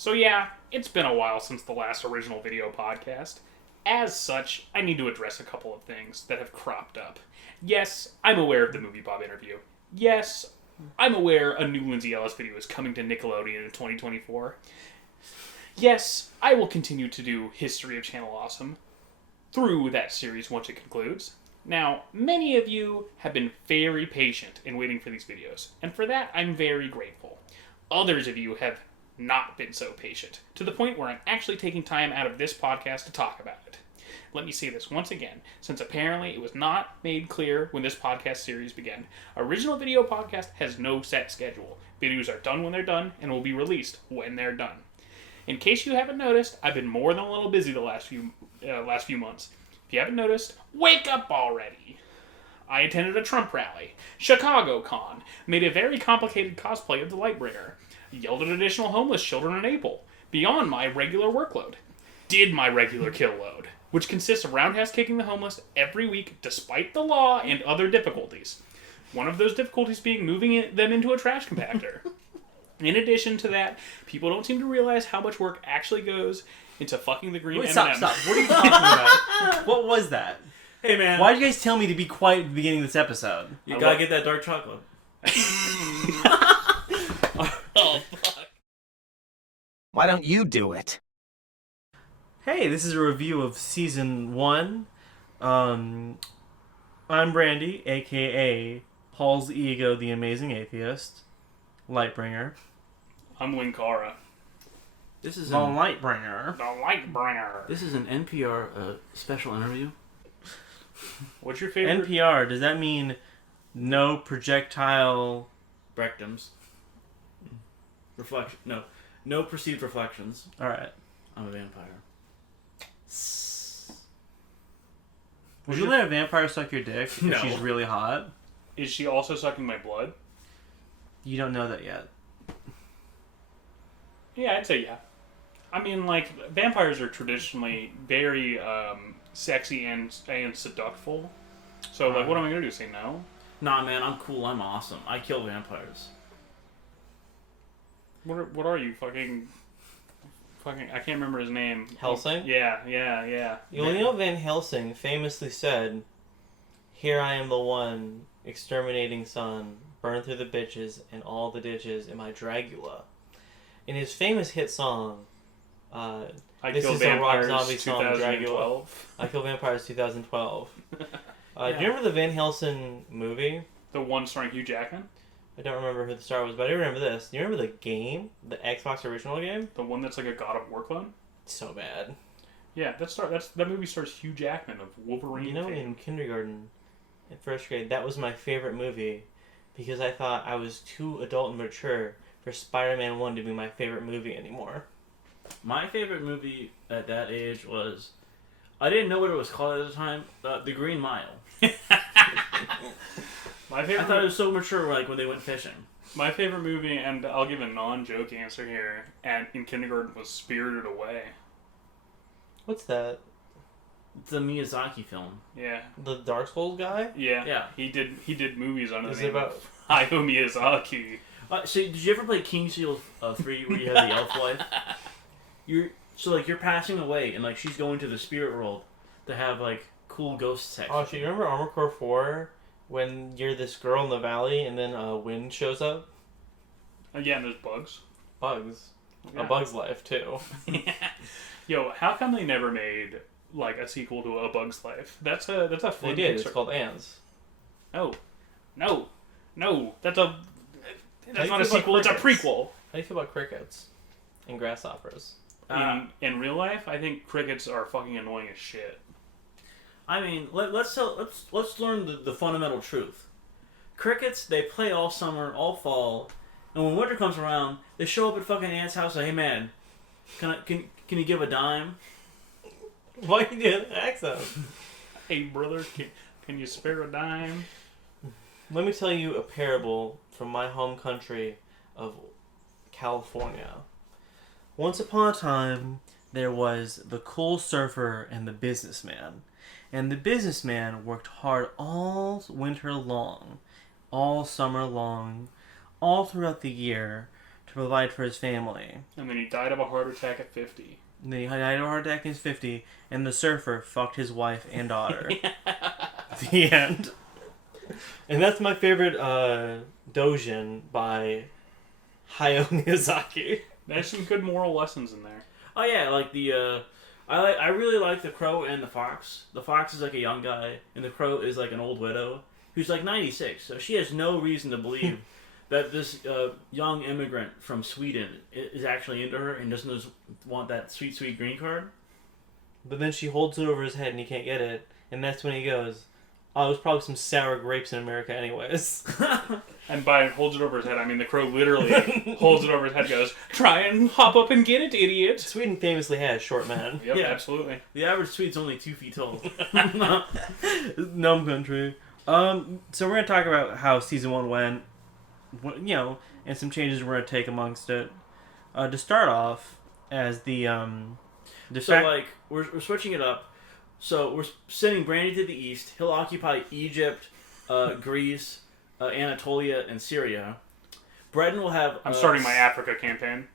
So yeah, it's been a while since the last original video podcast. As such, I need to address a couple of things that have cropped up. Yes, I'm aware of the Movie Bob interview. Yes, I'm aware a new Lindsay Ellis video is coming to Nickelodeon in 2024. Yes, I will continue to do History of Channel Awesome through that series once it concludes. Now, many of you have been very patient in waiting for these videos, and for that I'm very grateful. Others of you have not been so patient, to the point where I'm actually taking time out of this podcast to talk about it. Let me say this once again, since apparently it was not made clear when this podcast series began. Original Video Podcast has no set schedule. Videos are done when they're done, and will be released when they're done. In case you haven't noticed, I've been more than a little busy the last few months. If you haven't noticed, wake up already! I attended a Trump rally, Chicago Con, made a very complicated cosplay of the Lightbringer, yelled at additional homeless children in April, beyond my regular workload, did my regular kill load, which consists of roundhouse kicking the homeless every week despite the law and other difficulties. One of those difficulties being moving them into a trash compactor. In addition to that, people don't seem to realize how much work actually goes into fucking the green M&M. Stop. What are you talking about? What was that? Hey, man. Why did you guys tell me to be quiet at the beginning of this episode? You gotta get that dark chocolate. Oh, fuck. Why don't you do it? Hey, this is a review of Season 1. I'm Brandy, a.k.a. Paul's Ego, the Amazing Atheist. Lightbringer. I'm Linkara. This is The Lightbringer. The Lightbringer. This is an NPR special interview. What's your favorite? NPR, does that mean no projectile... Rectums. Reflection. No perceived reflections. Alright. I'm a vampire. Would you let a vampire suck your dick if No. she's really hot? Is she also sucking my blood? You don't know that yet. Yeah, I'd say yeah. I mean, like, vampires are traditionally very sexy and seductful. So, like, what am I going to do? Say no? Nah, man, I'm cool. I'm awesome. I kill vampires. What are you? Fucking, I can't remember his name. Helsing? Yeah. You know Van Helsing famously said, "Here I am the one, exterminating sun, burn through the bitches and all the ditches in my Dragula." In his famous hit song, I this Kill is a rock Vampires zombie song, 2012. I Kill Vampires 2012. Yeah. Do you remember the Van Helsing movie? The one starring Hugh Jackman? I don't remember who the star was, but I do remember this. Do you remember the game? The Xbox original game? The one that's like a God of War clone? So bad. Yeah, that movie stars Hugh Jackman of Wolverine. You know, fame. in kindergarten, in first grade, that was my favorite movie because I thought I was too adult and mature for Spider-Man 1 to be my favorite movie anymore. My favorite movie at that age was... I didn't know what it was called at the time. The Green Mile. My I favorite. thought it was so mature, like, when they went fishing. My favorite movie, and I'll give a non-joke answer here, in kindergarten was Spirited Away. What's that? It's a Miyazaki film. Yeah. The Dark Souls guy? Yeah. Yeah. He did movies under Is the it name about... of Hayao Miyazaki. So, did you ever play King Seal 3 where you had the elf wife? You're passing away, and, like, she's going to the spirit world to have, like, cool ghost sex. Oh, shit, you remember Armored Core 4 when you're this girl in the valley and then wind shows up? Yeah, and there's bugs. Bugs. Yeah. A Bug's Life, too. Yo, how come they never made like a sequel to A Bug's Life? That's a fun. They did. It's Pixar- called Ants. No. That's How do you not a feel about sequel. It's a crickets? prequel. How do you feel about crickets and grasshoppers? In real life, I think crickets are fucking annoying as shit. I mean, let's learn the fundamental truth. Crickets, they play all summer, all fall, and when winter comes around, they show up at fucking Ant's house and, "Hey man, can you give a dime?" Why you do an accent? Hey brother, can you spare a dime? Let me tell you a parable from my home country of California. Once upon a time, there was the cool surfer and the businessman. And the businessman worked hard all winter long, all summer long, all throughout the year to provide for his family. And then he died of a heart attack at 50. And then he died of a heart attack when he was 50, and the surfer fucked his wife and daughter. The end. And that's my favorite Dojin by Hayao Miyazaki. There's some good moral lessons in there. Oh yeah, like the I really like the crow and the fox. The fox is like a young guy, and the crow is like an old widow who's like 96. So she has no reason to believe that this young immigrant from Sweden is actually into her and doesn't just want that sweet, sweet green card. But then she holds it over his head and he can't get it. And that's when he goes, oh, there's probably some sour grapes in America anyways. And by holds it over his head, I mean the crow literally holds it over his head and goes, try and hop up and get it, idiot. Sweden famously has short men. Yep, Yeah. absolutely. The average Swede's only 2 feet tall. Numb country. So we're going to talk about how season 1 went, and some changes we're going to take amongst it. To start off, as the So like we're switching it up. So we're sending Brandy to the east. He'll occupy Egypt, Greece, Anatolia, and Syria. Bredon will have. I'm starting my Africa campaign.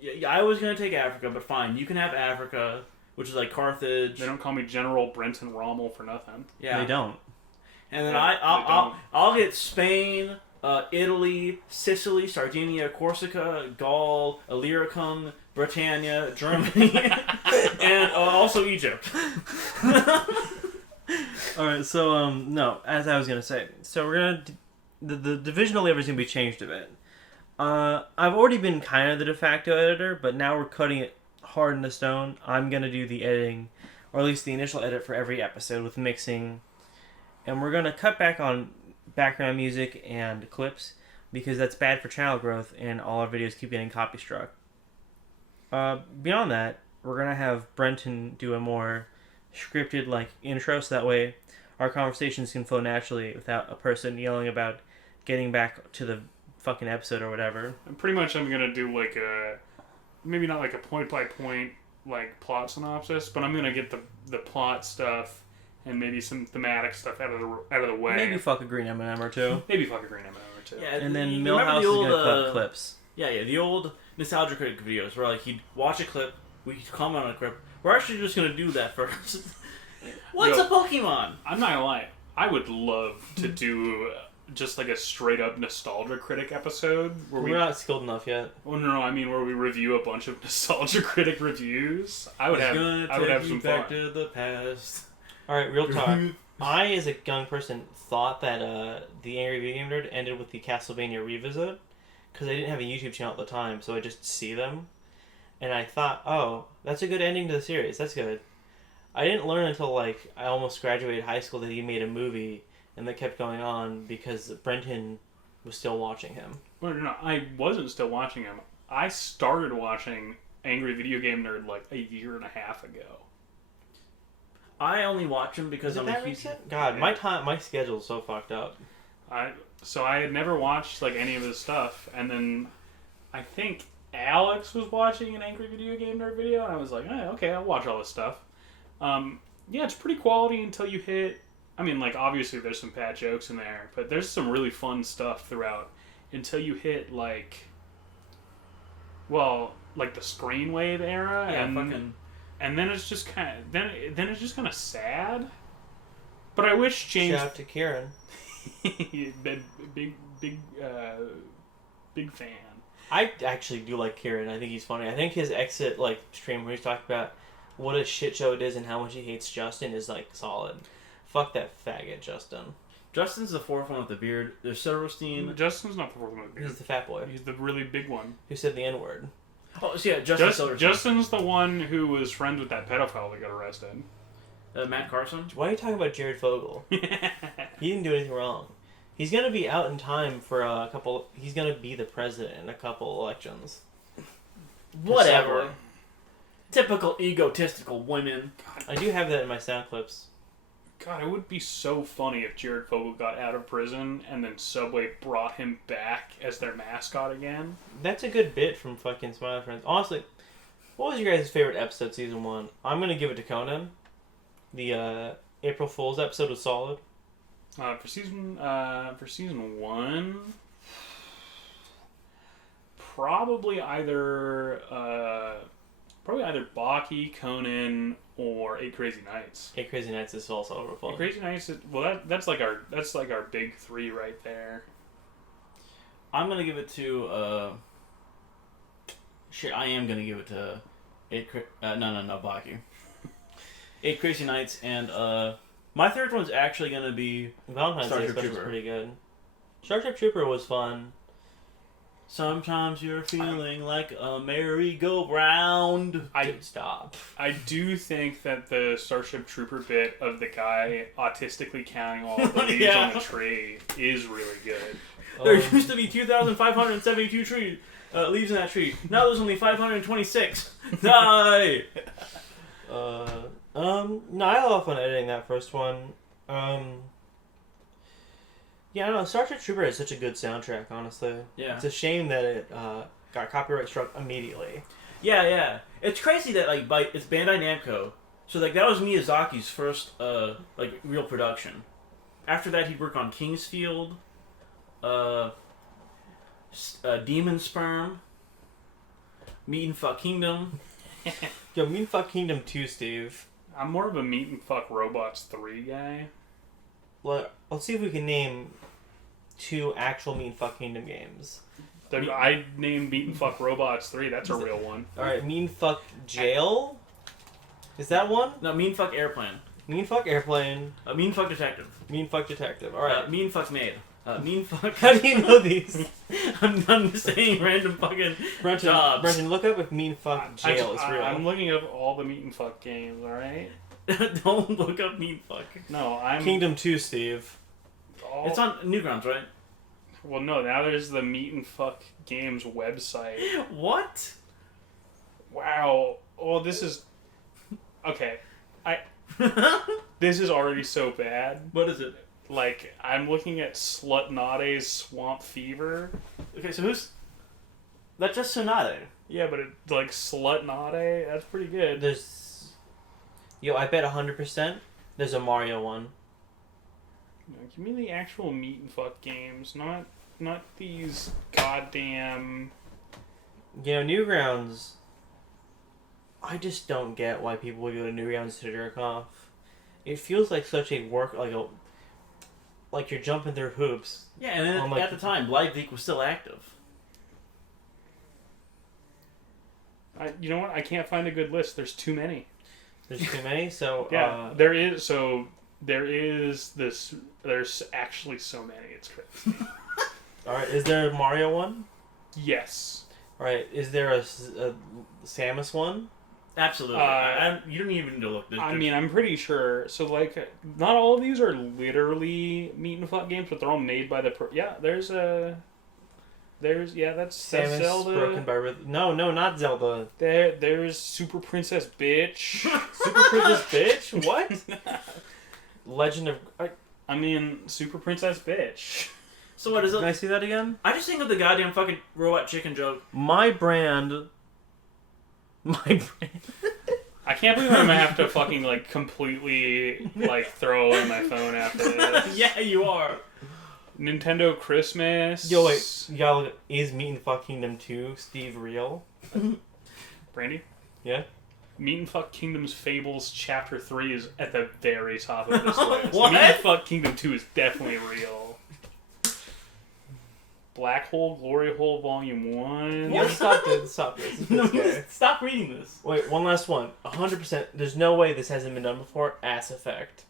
Yeah, I was gonna take Africa, but fine. You can have Africa, which is like Carthage. They don't call me General Brenton Rommel for nothing. Yeah, They don't. And then Yeah, I'll get Spain, Italy, Sicily, Sardinia, Corsica, Gaul, Illyricum, Britannia, Germany, and also Egypt. Alright, so, no, as I was going to say. So we're going to... The divisional labor is going to be changed a bit. I've already been kind of the de facto editor, but now we're cutting it hard into stone. I'm going to do the editing, or at least the initial edit for every episode with mixing. And we're going to cut back on background music and clips, because that's bad for channel growth, and all our videos keep getting copy struck. Beyond that, we're going to have Brenton do a more scripted intro, so that way our conversations can flow naturally without a person yelling about getting back to the fucking episode or whatever. And pretty much I'm going to do maybe not like a point by point plot synopsis, but I'm going to get the plot stuff and maybe some thematic stuff out of the way. Maybe fuck a green M&M or two. Maybe fuck a green M&M or two. Yeah, And then you Millhouse remember is the old, going to cut clips. Yeah, the old Nostalgia Critic videos where he'd watch a clip, we'd comment on a clip. We're actually just gonna do that first. What's Yo. a Pokemon? I'm not gonna lie. I would love to do just a straight up Nostalgia Critic episode where We're not skilled enough yet. Oh no, I mean where we review a bunch of Nostalgia Critic reviews. I would have some fun. Back to the past. Alright, real talk. I, as a young person, thought that the Angry Video Game Nerd ended with the Castlevania revisit, because I didn't have a YouTube channel at the time, so I just see them. And I thought, oh, that's a good ending to the series. That's good. I didn't learn until I almost graduated high school that he made a movie, and that kept going on because Brenton was still watching him. Well, no, I wasn't still watching him. I started watching Angry Video Game Nerd a year and a half ago. I only watch him because Is it I'm that a huge. recent? God, my schedule's so fucked up. So I had never watched any of his stuff, and then I think Alex was watching an Angry Video Game Nerd video, and I was like, okay, I'll watch all this stuff. Yeah, it's pretty quality until you hit. I mean, obviously there's some bad jokes in there, but there's some really fun stuff throughout until you hit the Screenwave era, Yeah, and then it's just kind of then it's just kind of sad. But I wish James Shout out to Kieran. big fan. I actually do like Kieran. I think he's funny. I think his exit stream where he's talking about what a shit show it is and how much he hates Justin is solid. Fuck that faggot, Justin. Justin's the fourth one with the beard. There's Silverstein. Justin's not the fourth one. He's the fat boy He's the really big one. who said the N-word. Oh, so yeah, Justin Silverstein. Justin's the one who was friends with that pedophile that got arrested. Matt Carson. Why are you talking about Jared Fogle? He didn't do anything wrong. He's gonna be out in time for a couple. He's gonna be the president in a couple elections. Whatever. Subway. Typical egotistical women. I do have that in my sound clips. God, it would be so funny if Jared Fogle got out of prison and then Subway brought him back as their mascot again. That's a good bit from fucking Smiley Friends. Honestly, what was your guys' favorite episode season 1? I'm gonna give it to Conan. The April Fool's episode was solid. For season 1, probably either Baki, Conan, or Eight Crazy Nights. Eight Crazy Nights is also over fun. Eight Crazy Nights. That's like our big three right there. I'm gonna give it to I am gonna give it to Baki. Eight Crazy Nights, and my third one's actually gonna be Valentine's Day Starship was Trooper. pretty good. Starship Trooper was fun. Sometimes You're Feeling Like a Merry-Go-Round. Dude, stop. I do think that the Starship Trooper bit of the guy autistically counting all the leaves Yeah. on the tree is really good. There used to be 2,572 leaves in that tree. Now there's only 526. Die! No, I had a lot of fun editing that first one. Yeah, I don't know. Starship Trooper has such a good soundtrack, honestly. Yeah. It's a shame that it got copyright struck immediately. Yeah. It's crazy that it's Bandai Namco. So that was Miyazaki's first real production. After that, he'd work on King's Field, Demon Sperm, Meat and Fuck Kingdom. Yo, Mean Fuck Kingdom 2, Steve. I'm more of a Meat and Fuck Robots 3 guy. Let's see if we can name 2 actual Mean Fuck Kingdom games. I named Meat and Fuck Robots 3. That's a real one. Alright, Mean Fuck Jail? Is that one? No, Mean Fuck Airplane. Mean Fuck Airplane. Mean Fuck Detective. Mean Fuck Detective. Alright. Mean Fuck Maid. Mean Fuck... How do you know these? I'm just saying random fucking jobs. Brenton, look up if Mean Fuck Jail is real. I'm looking up all the Meat and Fuck games, alright? Don't look up Mean Fuck. No, I'm... Kingdom 2, Steve. It's on Newgrounds, right? Well, no, now there's the Meat and Fuck Games website. What? Wow. Well, this is... Okay. This is already so bad. What is it? Like, I'm looking at Slutnade's Swamp Fever. Okay, so that's just Sonata. Yeah, but it's like Slutnade. That's pretty good. Yo, I bet 100% there's a Mario one. Give me the actual Meat and Fuck games, not these goddamn... You know, Newgrounds... I just don't get why people would go to Newgrounds to jerk off. It feels like such a work... Like you're jumping through hoops. Yeah, and then at the time, Livebeak was still active. You know what? I can't find a good list. There's too many. There's too many, so... Yeah, there is... So, there is this... There's actually so many. It's crazy. Alright, is there a Mario one? Yes. Alright, is there a Samus one? Absolutely. You don't even need to look. I mean, I'm pretty sure. So, like, not all of these are literally Meat and Fuck games, but they're all made by the... that's Samus Zelda. Broken by Rhythm. No, not Zelda. There's Super Princess Bitch. Super Princess Bitch? What? Legend of... I mean, Super Princess Bitch. So what is Can I it? see that again? I just think of the goddamn fucking robot chicken joke. My brand... I can't believe I'm gonna have to fucking, like, completely, like, throw away my phone after this. Yeah, you are. Nintendo Christmas. Yo, wait. Y'all, is Meat and Fuck Kingdom 2 Steve real? Brandy? Yeah? Meat and Fuck Kingdom's Fables Chapter 3 is at the very top of this list. What? Meat and Fuck Kingdom 2 is definitely real. Black Hole Glory Hole Volume 1. Yeah, stop this. No, Okay. stop reading this. Wait, one last one. 100%. There's no way this hasn't been done before. Ass Effect.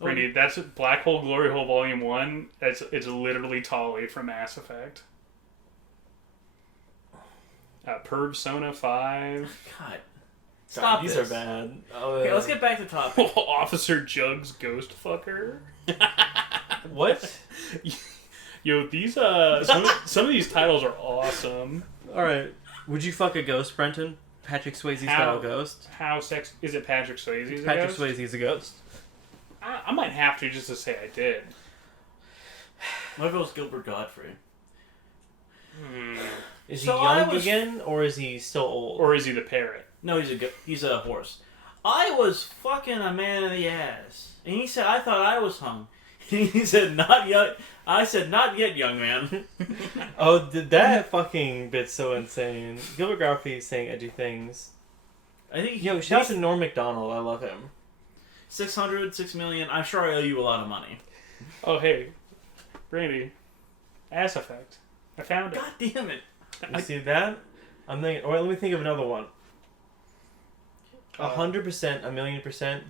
Brandy, that's Black Hole Glory Hole Volume 1. It's literally Tali from Mass Effect. Persona 5. God. Stop These this. are bad. Okay, let's get back to topic. Officer Jug's Ghost Fucker. What? Yo, these some of these titles are awesome. Alright. Would you fuck a ghost, Brenton? Patrick Swayze style ghost? How sex is it? Patrick Swayze's a Patrick ghost? Swayze's a ghost. I might have to just to say I did. What if it was Gilbert Godfrey? Is he So young again, or is he still old? Or is he the parrot? No, he's a horse. I was fucking a man in the ass. And he said, I thought I was hung. And he said, not yet. I said, not yet, young man. Oh, that fucking bit's so insane. Gilbert Gottfried saying edgy things. I think Yo, shout out to Norm Macdonald. I love him. 600, 6 million. I'm sure I owe you a lot of money. Oh, hey. Brandy. Ass Effect. I found it. God damn it. You see that? I'm thinking. Or let me think of another one. 100%, 1,000,000%.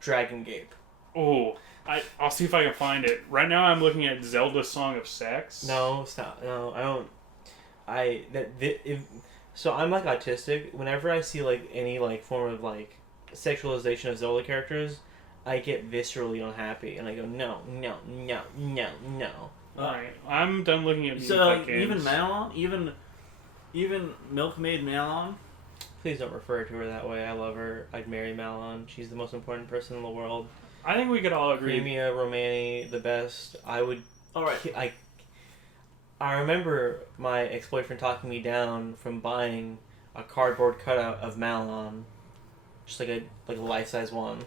Dragon Gape. Oh, I'll see if I can find it. Right now I'm looking at Zelda Song of Sex. No, stop. No, I don't. So I'm like autistic. Whenever I see like any like form of like sexualization of Zelda characters, I get viscerally unhappy, and I go no, no, no, no, no. Alright, I'm done looking at So, Mini Fight games. even Malon? Even Milkmaid Malon? Please don't refer to her that way. I love her. I'd marry Malon. She's the most important person in the world. I think we could all agree. Premia Romani, the best. I would. Alright. I remember my ex-boyfriend talking me down from buying a cardboard cutout of Malon, just like a life-size one.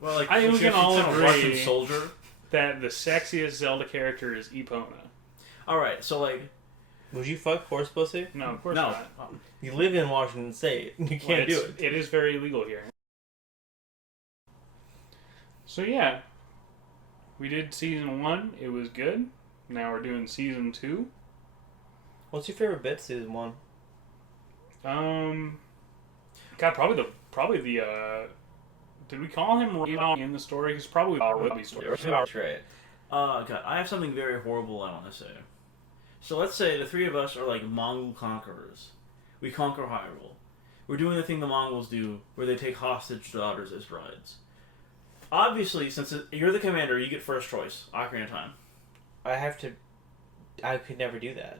Well, like, I think we can all kind of agree. Russian soldier. That the sexiest Zelda character is Epona. Alright, so like... Would you fuck horse pussy? No, of course No. not. You live in Washington State. You can't do it. It is very illegal here. So yeah, we did season 1. It was good. Now we're doing season 2. What's your favorite bit, season 1? God, probably the. Did we call him Ray in the story? He's probably the Ruby story. That's right. God, I have something very horrible I want to say. So let's say the three of us are like Mongol conquerors. We conquer Hyrule. We're doing the thing the Mongols do, where they take hostage daughters as brides. Obviously, since you're the commander, you get first choice. Ocarina of Time. I could never do that.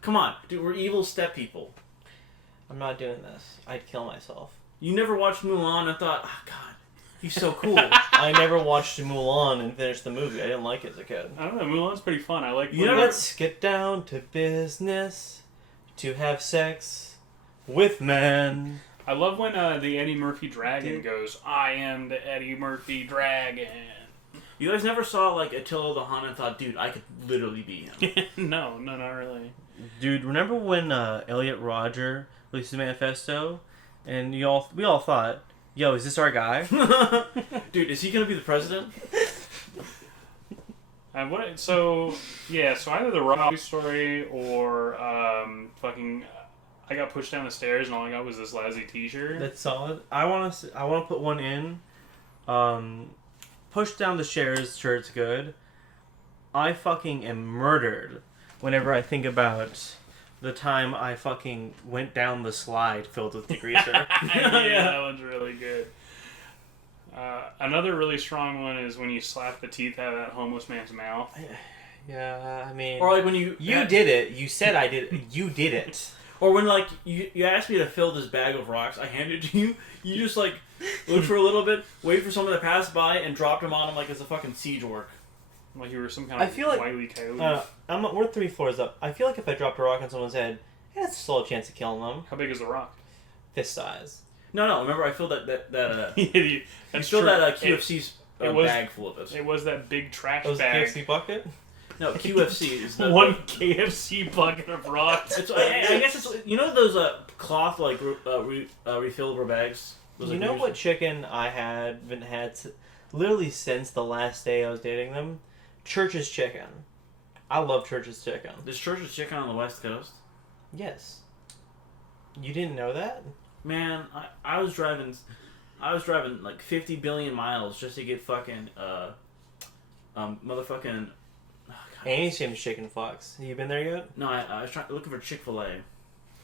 Come on, dude, we're evil step people. I'm not doing this. I'd kill myself. You never watched Mulan and thought, oh, God, he's so cool. I never watched Mulan and finished the movie. I didn't like it as a kid. I don't know. Mulan's pretty fun. I like. You never- Let's get down to business to have sex with men. I love when the Eddie Murphy Dragon goes, "I am the Eddie Murphy Dragon." You guys never saw like Attila the Hun and thought, dude, I could literally be him. No, not really. Dude, remember when Elliot Rodger released his manifesto, and we all thought, "Yo, is this our guy?" Dude, is he gonna be the president? So either the Rocky story or fucking. I got pushed down the stairs and all I got was this lousy T-shirt. That's solid. I want to put one in. Push down the stairs shirt's good. I fucking am murdered whenever I think about the time I fucking went down the slide filled with degreaser. Yeah, that one's really good. Another really strong one is when you slap the teeth out of that homeless man's mouth. Yeah, I mean, Or like when you did it. You said I did it. You did it. Or when like you asked me to fill this bag of rocks, I handed it to you. You just like looked for a little bit, wait for someone to pass by, and dropped them on him like it's a fucking siege work. Like you were some kind of wily coyote. We're 3 floors up. I feel like if I dropped a rock on someone's head, yeah, that's a solid chance of killing them. How big is the rock? This size. No. Remember, I filled that You you filled that QFC's bag full of it. It was that big trash That was the bag. KFC bucket? No, QFC is the One KFC bucket of rocks. I guess it's those cloth like refillable bags. Those You are know huge. what chicken I haven't had literally since the last day I was dating them? Church's chicken. I love Church's chicken. There's Church's Chicken on the West Coast. Yes. You didn't know that? Man, I was driving like 50 billion miles just to get fucking motherfucking. Oh, God. Annie's famous chicken fox. Have you been there yet? No, I was looking for Chick-fil-A.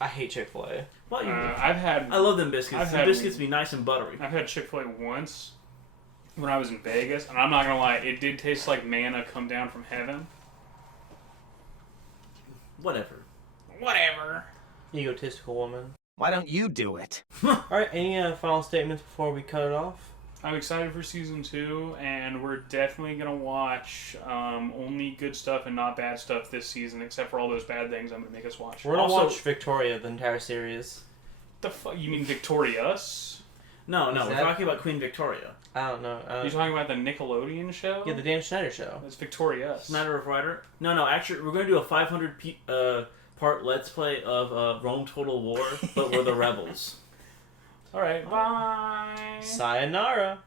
I hate Chick-fil-A. Well, I love them biscuits. I've The had- biscuits be nice and buttery. I've had Chick-fil-A once when I was in Vegas, and I'm not gonna lie, it did taste like manna come down from heaven. Whatever. Egotistical woman. Why don't you do it? Alright, any final statements before we cut it off? I'm excited for season 2, and we're definitely gonna watch only good stuff and not bad stuff this season, except for all those bad things I'm gonna make us watch. We're gonna Also- watch Victoria, the entire series. The fuck? You mean Victorious? No, Is we're that- talking about Queen Victoria. I don't know. You're talking about the Nickelodeon show? Yeah, the Dan Schneider show. It's Victorious. Snyder of Rider? No, actually, we're going to do a 500 part Let's Play of Rome Total War, but we're the rebels. All right, bye. Sayonara.